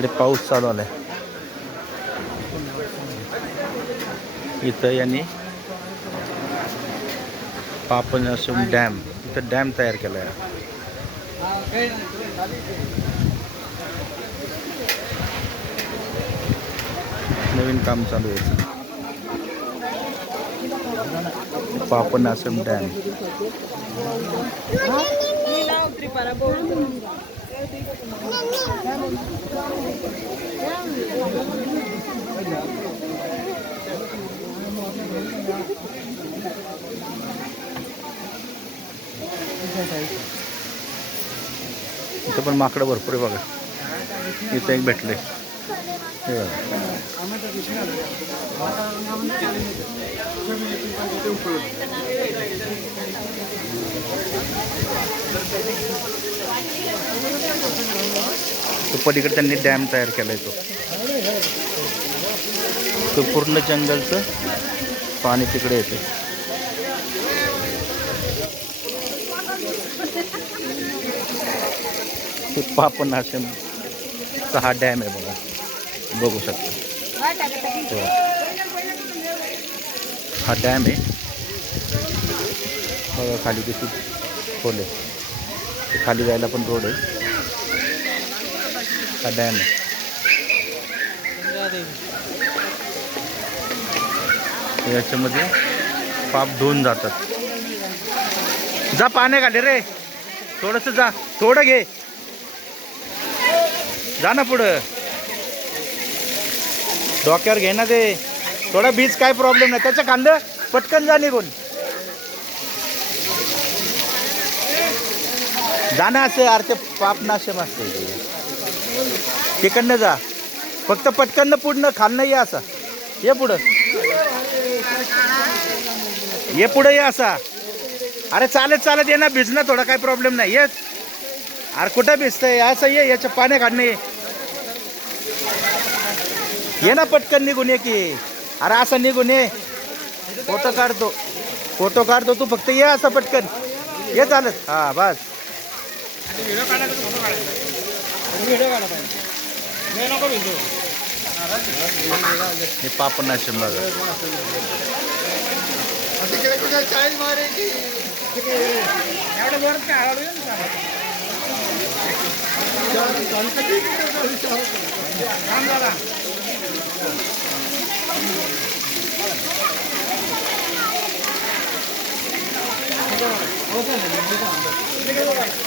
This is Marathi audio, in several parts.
इकडे पाऊस चालू आलाय. इथं यांनी पापनाशम डॅम इथं डॅम तयार केला आहे नवीन काम चालू आहे. पापनाशम डॅम. इथं पण माकडं भरपूर आहे बघा इथं एक भेटले हे बघा. तो पलीकडे त्यांनी डॅम तयार केलाय तो. तो पूर्ण जंगलचं पाणी तिकडे येते ते पापनाशमचा हा डॅम आहे बघा. बघू शकता. हा डॅम आहे. बघा खाली किती खोल आहे. खाली जायला पण रोड आहे. हा डॅम आहे याच्यामध्ये पाप धुवून जातात. जा पाण्या घाले रे. थोडस जा. थोडं घे. जा ना पुढं. डोक्यावर घे ना ते. थोडा बीज काय प्रॉब्लेम नाही. त्याच्या कांद पटकन जा निघून. जाणं असं अर्थ ते पापनाशम असते. तिकडनं जा. फक्त पटकन पुढनं खालनं ये असा. ये पुढं. ये पुढं ये असा. अरे चालत चालत ये ना भिजणं थोडा काय प्रॉब्लेम नाही. येत अरे कुठं भिजतंय? असं ये याच्या पाण्या काढणे ये. ना पटकन निघून ये की. अरे असं निघून ये. फोटो काढतो फोटो काढतो तू फक्त ये असं पटकन. ये चालत. हा बस. हे पापनाशम बघा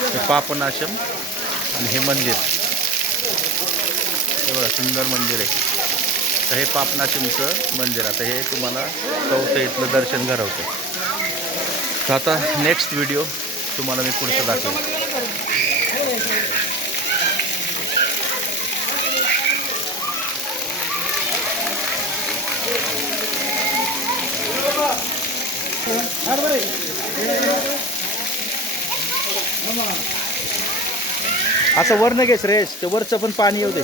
हे पापनाशम आणि हे मंदिर. बघा सुंदर मंदिर आहे. तर हे पापनाशिमचं मंदिर आता हे तुम्हाला चौथं इथलं दर्शन घडवतं तर आता नेक्स्ट व्हिडिओ तुम्हाला मी पुढचं दाखवेन. असं वर न घे श्रेयस ते वरचं पण पाणी येऊ दे.